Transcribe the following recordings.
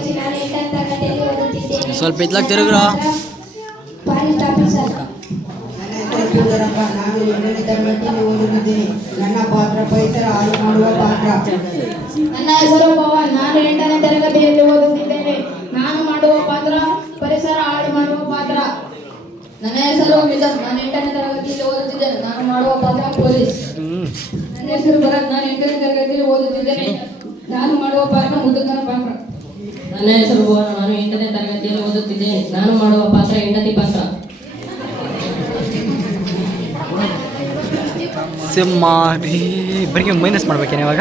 ವಹಿಸಿ ನಾನು 8ನೇ ತರಗತಿಯಲ್ಲಿ ಓದುತ್ತಿದ್ದೇನೆ. ಸ್ವಲ್ಪ ಇದ್ಲಾಗ ತಿರುಗ್ರ. Forest officer. ನಾನು 8ನೇ ತರಗತಿಯಲ್ಲಿ ಓದುತ್ತಿದ್ದೇನೆ. ನನ್ನ ಪಾತ್ರ ಪರಿಸರ ಹಾಳು ಮಾಡುವ ಪಾತ್ರ. ನನ್ನ ಹೆಸರು ಪವನ್. ನಾನು 8ನೇ ತರಗತಿಯಲ್ಲಿ ಓದುತ್ತಿದ್ದೇನೆ. ನಾನು ಮಾಡುವ ಪಾತ್ರ ಪರಿಸರ ಹಾಳು ಮಾಡುವ ಪಾತ್ರ. ನನ್ನ ಹೆಸರು ಮಿಥುನ್. ನಾನು 8ನೇ ತರಗತಿಯಲ್ಲಿ ಓದುತ್ತಿದ್ದೇನೆ. ನಾನು ಮಾಡುವ ಪಾತ್ರ ಪೊಲೀಸ್. ನನ್ನ ಹೆಸರು ಭರತ್. ನಾನು 8ನೇ ತರಗತಿಯಲ್ಲಿ ಓದುತ್ತಿದ್ದೇನೆ. ನಾನು ಮಾಡುವ ಪಾತ್ರ ಮುದುಕನ ಪಾತ್ರ. ನನ್ನ ಹೆಸರು ಭುವನ. ನಾನು 8ನೇ ತರಗತಿಯಲ್ಲಿ ಓದುತ್ತಿದ್ದೇನೆ. ನಾನು ಮಾಡುವ ಪಾತ್ರ ಹೆಂಡತಿ ಪಾತ್ರ. ಸಿಂಹಾರಿ ಬರೀ ಮೈನಸ್ ಮಾಡ್ಬೇಕೇನೆ ಇವಾಗ.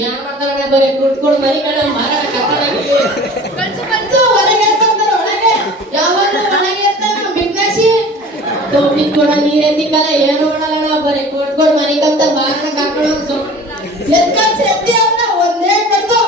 ಏನ್ ಮಾಡ್ತಾರ ಬರೀ ಕುಟ್ಕೊಂಡು ಮರಿ ಕಡೆ ಮಾರಾಟ ಬಿಟ್ಕೊಡ ನೀರೆತ್ತಿಕಲ್ಲ ಏನು ಮಾಡಲ್ಲ ಬರೀ ಕುಟ್ಕೊಂಡು ಮರಿ ಕಂತ ಮಾರಾಟ ಹಾಕೊಂಡು ಒಂದೇ ಕರ್ದು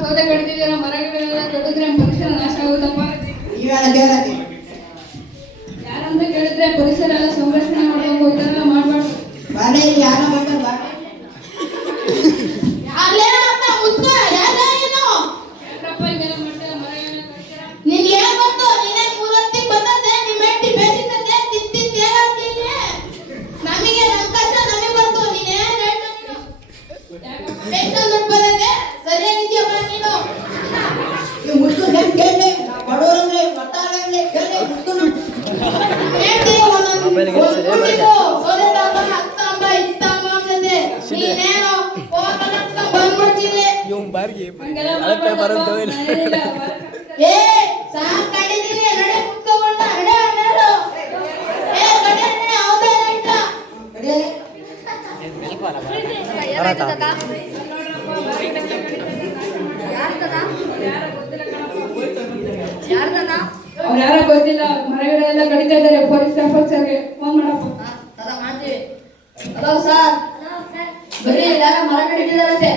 ಸೌದೆ ಕಡಿದಿದ್ದೀರಾ, ಮರಗಿಡಗಳೆಲ್ಲ ಕಡಿದ್ರೆ ಪರಿಸರ ನಾಶ ಆಗುತ್ತಪ್ಪ. ಯಾರಂತ ಕೇಳಿದ್ರೆ ಪರಿಸರ ಎಲ್ಲ ಸಂರಕ್ಷಣೆ ಮಾಡಬೇಕು, ಇದೆಲ್ಲ ಮಾಡಬಾರ್ದು. ಅವ್ರು ಯಾರೋ ಗೊತ್ತಿಲ್ಲ, ಮರಗಿಡ ಎಲ್ಲ ಕಡಿತಾ ಇದ್ದಾರೆ. ಫಾರೆಸ್ಟ್ ಆಫೀಸರ್ಗೆ ಫೋನ್ ಮಾಡಪ್ಪ. ಮಾಡ್ತೀವಿ. ಹಲೋ ಸರ್, ಬರೀ ಯಾರ ಮರ ಕಡಿತಿದಾರಂತೆ.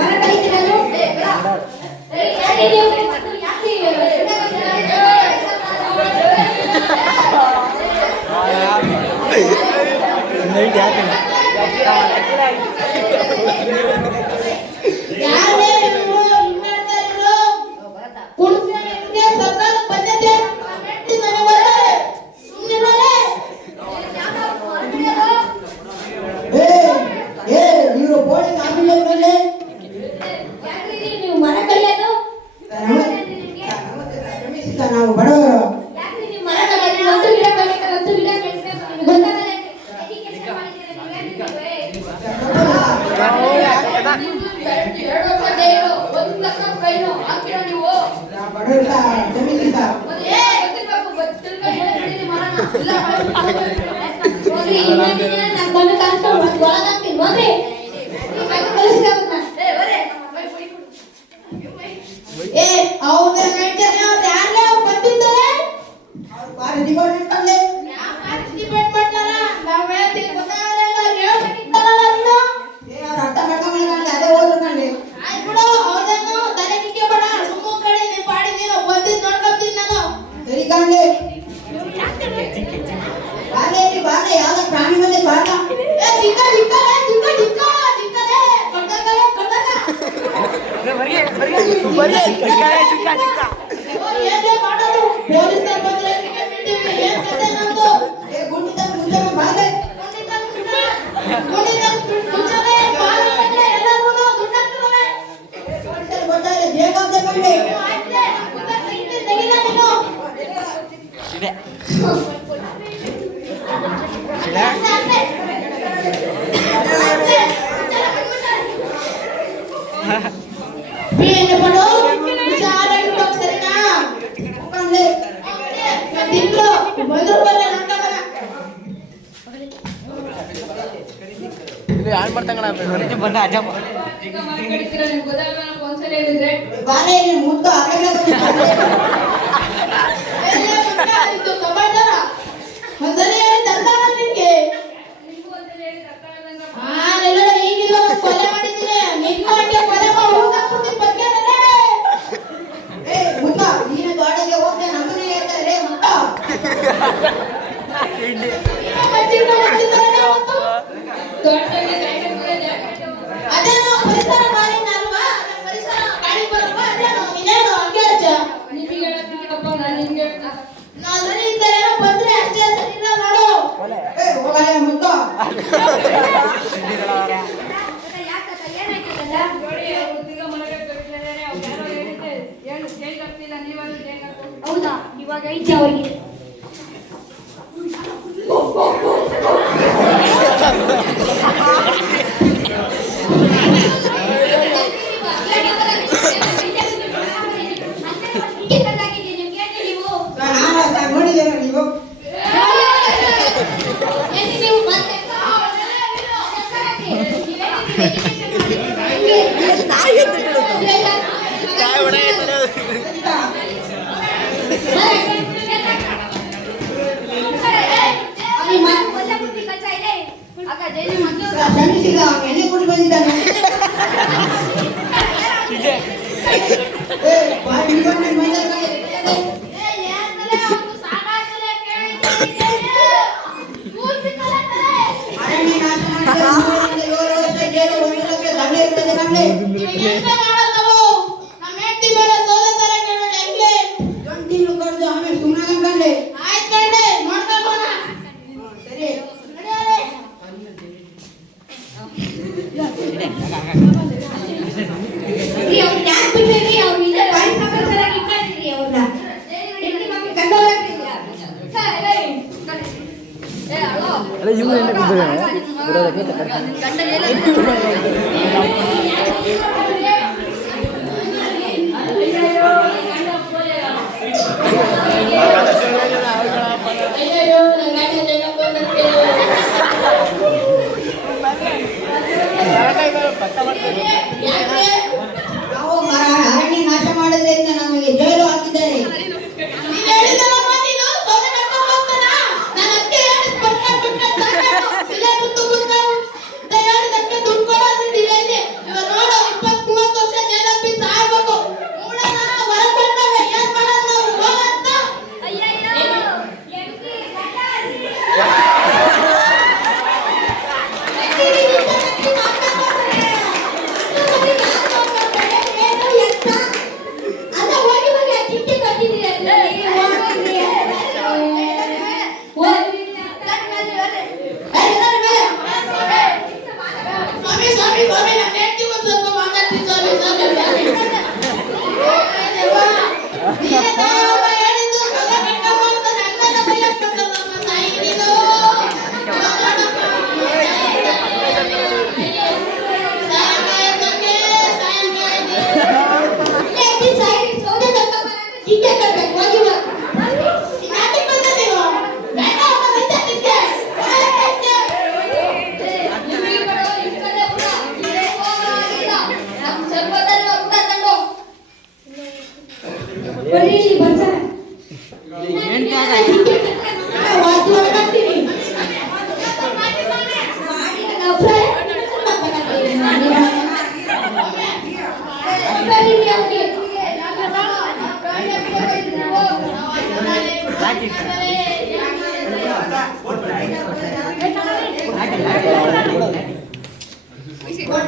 ಮರ ಕಡಿತಿರೋದು ನಾವು ಬಡವರು. ಬರೀ ಏನೇ ಮಾಡೋದು ಪೊಲೀಸ್ನವ್ರು ಬಂದ್ರೆ ಏನ್ ಕತೆ ನಮ್ದು ಏ ಗುಂಡಿತ ಮುಂದೆ ಬಾಲೆ ಮುಂಚೆನೆ ಬಾಲ ಕಟ್ಲೆ ಎಲ್ಲರೂ ದುಡ್ಡು ಹಾಕ್ತವೆ ಪೊಲೀಸರು ಗೊತ್ತಾದ್ರೆ ಬೇಕಾಗ್ತದೆ ಬಂದೆ ಆಯ್ತೆ ತೆಗಿಲ್ಲ ನೀನು ಇದೆ ಏನು ಪಡು ಹುಷಾರಾಗಿ ಹೋಗ್ ಸರಿನಾ ಬಂದೆ ತಿಂಗಳು ಬಂದ್ರು ಬರಲ್ಲ ನಂತವನ ಬಂದ ಅಜ್ಜ ಬಾಲೆ ಮುದ್ದ ಆಗಲ್ಲ ಒಂದ್ಸಲಿ ಹೇಳಿ ತಂದಾನ ನಿಮ್ಗೆ ನಾನೆಲ್ಲ ಈಗಿಲ್ಲ ಒಂದ್ ಕೊಲೆ ಮಾಡಿದ್ದೀನಿ ನಿನ್ನ ಹಂಗೆ ಕೊಲೆ ಮಾಡಿ ಹೋಗ್ಬಿಡ್ತೀನಿ ಬಗ್ಗೆ ಏ ಮುದ್ದ ನೀನು ತೋಟಕ್ಕೆ ಹೋಗ್ತೇನೆ ನಮ್ಮನೆ ಹೇಳ್ತಾರೆ ಮುದ್ದ ಅದೇನೋ ಪರಿಸರ ಮಾಲಿನ್ಯ ಅಲ್ವಾ ಪರಿಸರ ಗಾಳಿ ಬರಲ್ವಾ ಅದೇನೋ ಇನ್ನೇನು ಹಂಗೆ ಅಜ್ಜ ನಾನ್ ಸರಿ ಇದ್ದಾರೆ ಏನೋ ಬಂದ್ರೆ ಅಷ್ಟೇ ಸರಿ ಇಲ್ಲ ನೋಡು ಏ ಹೋಗಲ್ಲ ಮುದ್ದ ಹೌದಾ ಇವಾಗ ಐತೆ ಅವರಿಗೆ ನಾನು ನೋಡಿದ್ದೇನೆ ನೀವು ಕ್ಷಮಿಸಿದ ಎಣ್ಣೆ ಕುಡಿ ಬಂದಿದ್ದಾನೆ ಏ ಬಾಯಿ ಹಿಡ್ಕೊಂಡು ಬಂದಿದ್ದಾನೆ ಅರಣ್ಯ ನಾಶ ಮಾಡಿದ 7 ವರ್ಷ ಜೈಲು 1 ಲಕ್ಷ ದಂಡ ಇರ್ತದೆ ನಮ್ಗೆ ನಮ್ಮ ಹೆಂಡತಿ ಬೇರೆ ಸೋದ ತರ ಕೇಳೋಣ ಹೆಂಗೆ 1 ತಿಂಗಳು ಕಡ್ದು ಆಮೇಲೆ ಸುಮ್ಮನೆ ಅನ್ಕೊಂಡೆ ಆಯ್ತು ಕಣ್ಡೆ ನೋಡ್ಕೊಂಬೋಣ ಸರಿ ಅಲ್ಲ ಇವ್ರು ಎಣ್ಣೆ ಕುಡಿದ್ರೆ ಅಯ್ಯೋ ನನ್ನ ಗಂಡ ಜನ ಯಾಕೆ ನಾವು ಅರಣ್ಯ ನಾಶ ಮಾಡೋದ್ರಿಂದ ನಮಗೆ ಜೈಲು ಹಾಕಿದ್ದಾರೆ ನೀನ್ ಹೇಳಿದಲ್ಲಮ್ಮ ನೀನು ಸೋದೆ ಕರ್ಕೊಂಡು ಹೋಗ್ತಾನ ನನ್ನ ಅತ್ತೆ ಹೇಳಿದ್ ಬಿಟ್ಟ ಸಾಕು ಇಲ್ಲೇ ಕುಂತ್ಕೊಂಡು ಅಂತ ಹೇಳಿದಕ್ಕೆ ದುಡ್ಡು ಕೊಡೋದು ಇಲ್ಲಿ ಇವಾಗ ನೋಡು 20-30 ವರ್ಷ ಜೈಲಲ್ಲಿ ಬಿದ್ದು ಸಾಯ್ಬೇಕು ಮೂಳನ ಹೊರಗೆ ಬರ್ತಾವೆ ಏನ್ ಮಾಡೋದು ನಾವು ಹೋಗಂತ ಸ್ವಾಮಿ ಸ್ವಾಮಿ ಸ್ವಾಮಿ ನನ್ನ ಹೆಂಡತಿ ಒಂದು ಸ್ವಲ್ಪ ಮಾತಾಡ್ತೀನಿ ಸ್ವಾಮಿ ಸ್ವಾಮಿ ನೀನೇ ತಾವಮ್ಮ ಹೇಳಿದ್ದು ಸೊಳ್ಳೆ ಕಟ್ಕೊಂಬ ಅಂತ ನನ್ನನ್ನ ಬೈಯಕ್ ಬಂದಲ್ಲಮ್ಮ ತಾಯಿ ನೀನು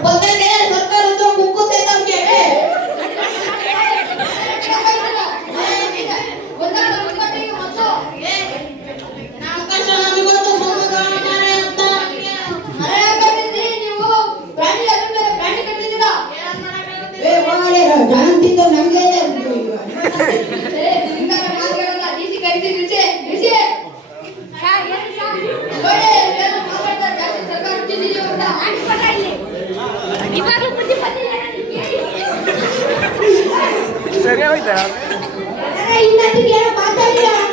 ಬಂದ್ರೆ ಸರ್ಕಾರದ ಮುಕ್ಕು ಸೇತವ್ರಿಗೆ ಇವಾಗಲೂ ಬುದ್ಧಿ ಬಂದಿಲ್ಲ ಸರಿ ಹೋಯ್ತಾ ಇನ್ನೊಂದಿಗೆ ಮಾತಾಡಿಲ್ಲ